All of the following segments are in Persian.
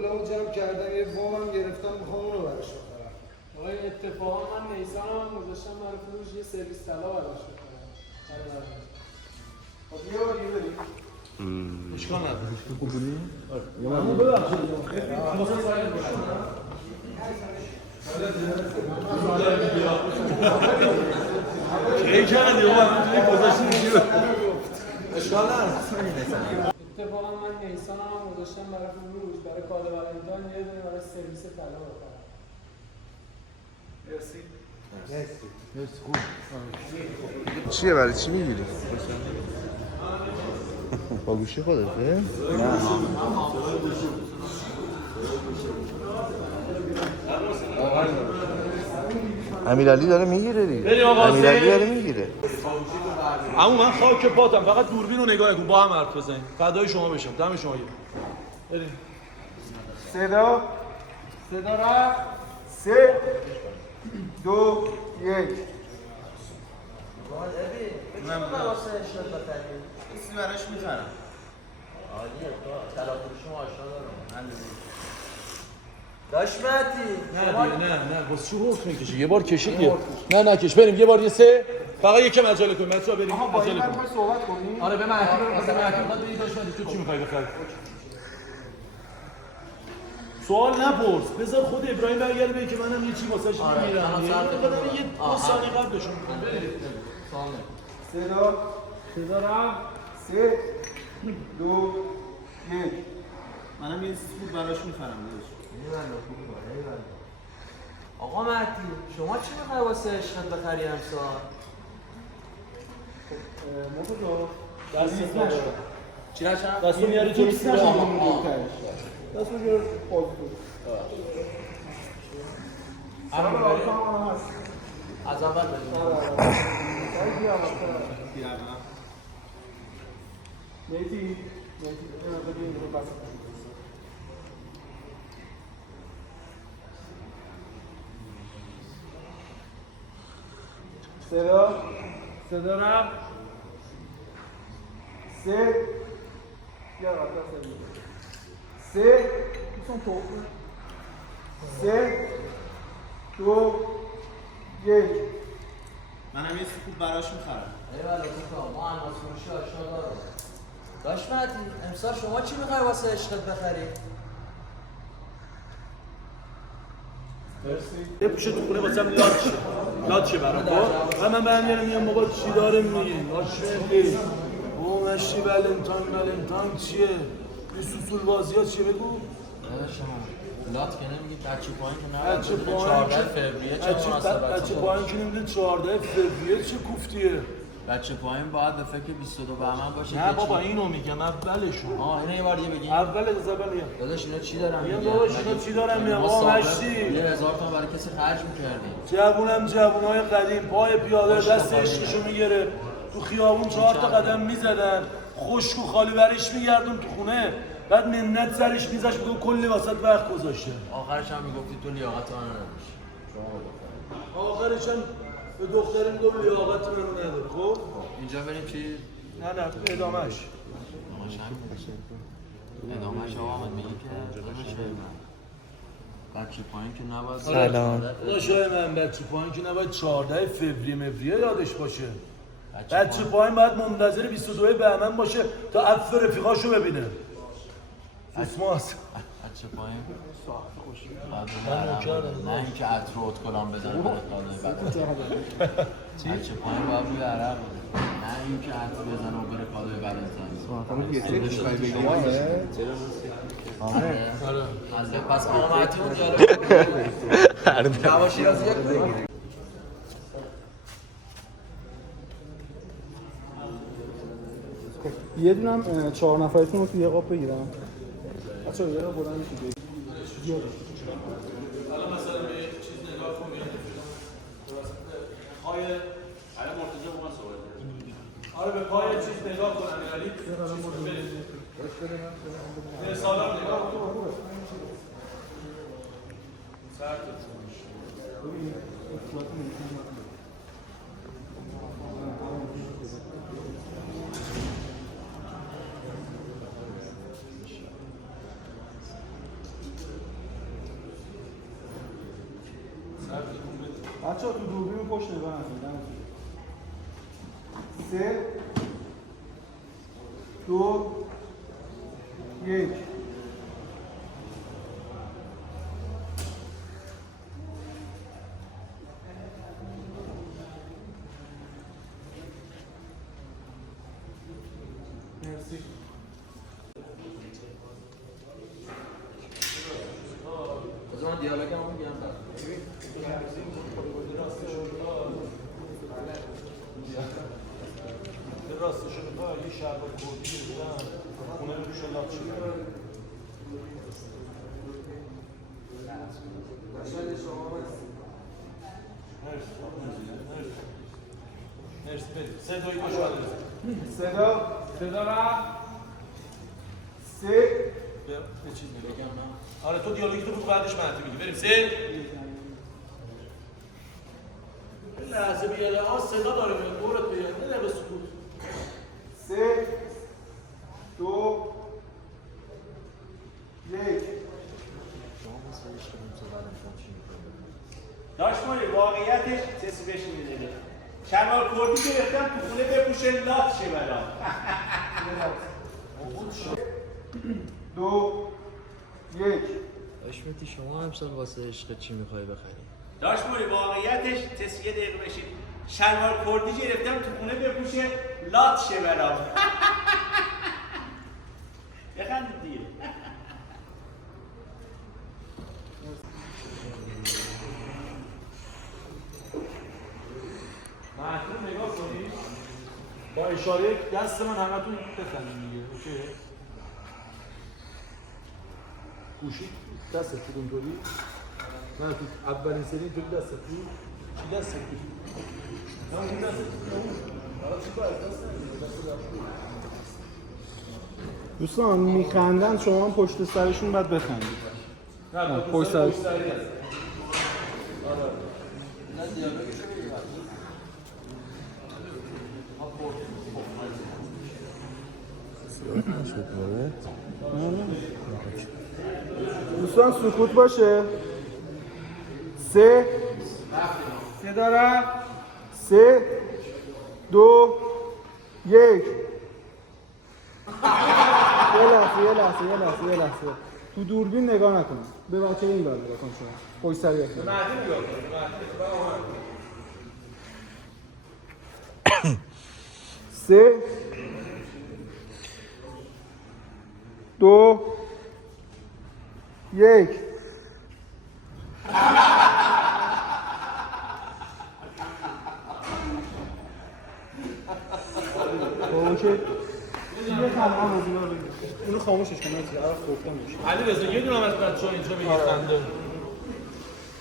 پولمو جمع کردم یه وامم گرفتم میخوام اونو برش بخرم. آقای اتفاقا من نیسان هم گذاشتم برای فروش یه سرویس طلا براش بخرم. خب یه بار دیگه بریم. اشکال نداره. خوب بودی؟ همون ببخشید. کی کردی بابا توی گذاشتی چی اشکال نداره. اتفاقا من نیسان هم گذاشتم برای فروش برای کادو ولنتاین یه دونه برای سرویس طلا بخرم. مرسی خوب. چیه برای چی میگیری؟ با گوشی خودته؟ نه. امیرعلی داره میگیره دیگه. امیرعلی داره میگیره. عمو من خاک پاتم فقط دوربین رو نگاه کن با هم حرف بزنیم. فدای شما بشم. دم شما گرم. بریم. صدا رفت. 3 2 1 من واسه اشتغال بکنیم اسمی براش میخرم عالیه تا طلا فروشم آشنا دارم داش مهدی نه واسه چی روخ میکشی یه بار کشید نه نکش بریم یه بار یه سه فقط یکم عجله کن بچا بریم با این عجله کن حرف صحبت کنیم. آره به مهدی میخواد بگی داش مهدی تو چی میخوای بخری سوال نپرس بذار خود ابراهیم برگرده بگه که منم یه چی واسش میگیرم یه دو ثانیه قبلشون صدا رفت. 3 2 1 منم یه سوت براش میخرم آقا مهدی شما چی میخوای واسه عشقت بخری امسال؟ مرتضی دست نشو چی نشم؟ دستو میاری تو فیکس نشد اون دورترش دستو بیار پاس از اول بگیم میتی صدا رفت. 3 یا رفت 3 میشون تو 3 2 1 منم یه سوت براش میخرم ایوالا تو ما هم از فروشی آشنا دارم داش مهدی امسال شما چی میخوای واسه عشقت بخری؟ یه پوشه تو خونه واسم لات شه برام خب من برمیارم میام بابا چی داره میگی ماشاءالله او مشی ولنتاین چیه این سوسول بازی ها چیه بگو لات که نمیگید بچه پایین که بچه نه 14 فوریه چه مناسبت بچه پایین که نمیدون 14 فوریه چه کوفتیه بچه پایین باید به فکر 22 بهمن باشه نه بابا اینو میگم اولشون اینو یه بار دیگه بگیم اول از اول میگم داداش اینا چی دارن میگم داداش اینا چی دارن میگم آقا مشتی 1000 تومان برای کسی خرج می‌کردیم جوونای قدیم پای پیاده دست عشقشو میگیره تو خیابون 4 تا قدم میزدن خشک و خالی برش میگردون تو خونه بعد منت سرش میذاش میگه کلی واسط وقت گذاشته آخرش هم میگفتی تو لیاقت من نداشت آخرش هم به دختر میگم لیاقت منو نداره خب اینجا بریم چی نه ادامهش ادامهش آقا من میگه که بچه پایین که نباید سلام. داشای من بچه پایین که نباید 14 فوریه یادش باشه بچه پایین باید منتظر 22 بهمن باشه تا عطف رفیقاشو ببینه اسماس بچه پایین نه اینکه عطر رو اتکلان بزنه به رکاده بچه پایین باید روی عرق نه اینکه عطر بزنه و به رکاده ولنتاین پس آقا مهدی اون دیالوگ هوا شیرازی یک بگیریم یه دونم 4 نفرتون رو توی یه قاب بگیرم بچه‌ها یه قاب بردن میشه الان مثلا به یک چیز نگاه کن پای الان مرتضی با من صحبت کنه آره به پای چیز نگاه کن امیرعلی به سالم نگاه کن سرد بچه ها تو دوربین پشت نگاه نکنید. 3 2 1 مرسی. از من دیالوگ هم میگم راستشو بخواه یه شلوار کردی گرفتم خونه رو توش لات شده. مرسی بریم. صدایی کجا بده؟ صدا رفت. 3 به چیز نگم. آره تو دیالوگی تو بگو بعدش منطقی میگی. بریم 3 لحظه بیاده صدا داره میاد دورت بیاد نه به سکوت. 3 2 1 داشت مالی واقعیتش کسی بهش میده شلوار کردی گرفتم تو خونه بپوشه لات شه برام 2 1 اشمتی شما امسال واسه عشق چی میخوای بخری؟ داشت مالی واقعیتش کسی یه دقیقه بشید شلوار کردی گرفتم تو خونه بپوشه لات شه برام بخندید دیگه محترم نگاه کنید با اشاره دست من همتون بخندید دیگه اوکی گوشی دستت تو اونطوری نه تو اولین سری اینطوری دستت تو چی دستت تو نه اون دستت تو حالا چی باید دست دوستان میخندن شما هم پشت سرشون باید بخندید. نه پشت سرش نه دیالوگش رو میگم دوستان سکوت باشه. 3 صدا رفت. 3 2 1 یه لحظه تو دوربین نگاه نکن. به بچه این بر نگاه کن شما. پشت سر یک. مهدی نگاه کن. 3 2 1 اوکی. اینو خاموشش کنم دیگه الان خوردم میشه. علی رضا یه دونه از بچه‌ها اینجا میگیرنده.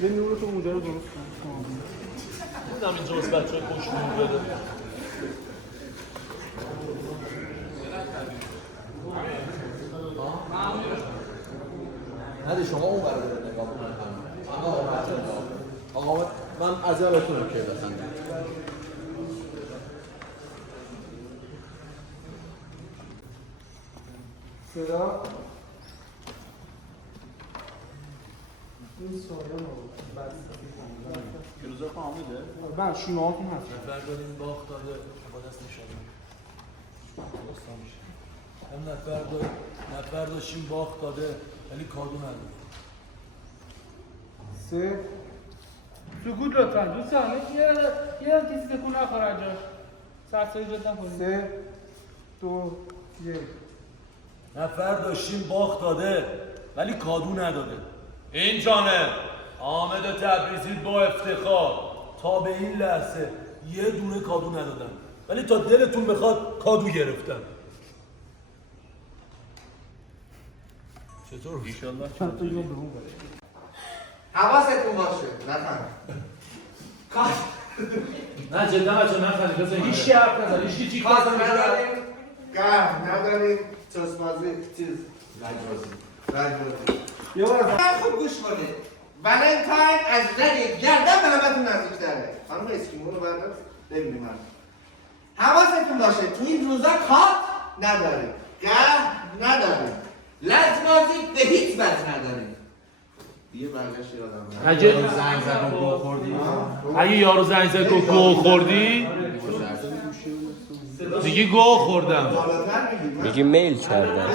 یه نور تو اونجا رو درست کن. بودم اینجا از بچه‌های خوش نور بده. نه شما اون برای نگاه کنید آقا من از یادتونم که بخندم صدا این سوال رو فیروزا فهمیده؟ من شونهاتون هست نفر داریم باخت داده با دست نشانه هم نفر داشتیم باخت داده ولی کادو نداره 3 سکوت لطفا دوستان یه کسی تکون نخوره از جاش سرسری جدا کنید 3 2 1 نفر داشتیم باخت داده ولی کادو نداده این جانه حامد تبریزی با افتخار تا به این لحظه یه دونه کادو ندادن ولی تا دلتون بخواد کادو گرفتن چطور؟ ایشالله چند تا یوم به اون بره حواستون باشه نفهم نه جدا بچه نخواهید بزن هیچ حرف نزن هیچ چی کاس نداریم گرم نداریم چسبازی چیز لجبازی یه بار خوب گوش کنید ولنتاین از رگ گردن به همتون نزدیک تره خانم اسکیمو رو بردار ببینیم هم حواستون باشه تو این روزا کات نداریم گرم نداریم لجبازی به هیچ وجه نداریم دیگه برگشت یادم نمیاد. اگه زنگ زدم گو خوردی اگه یارو زنگ زد که گو خوردی دیگه گو خوردم. بالاتر میگیم. میگی میل کردم. نه.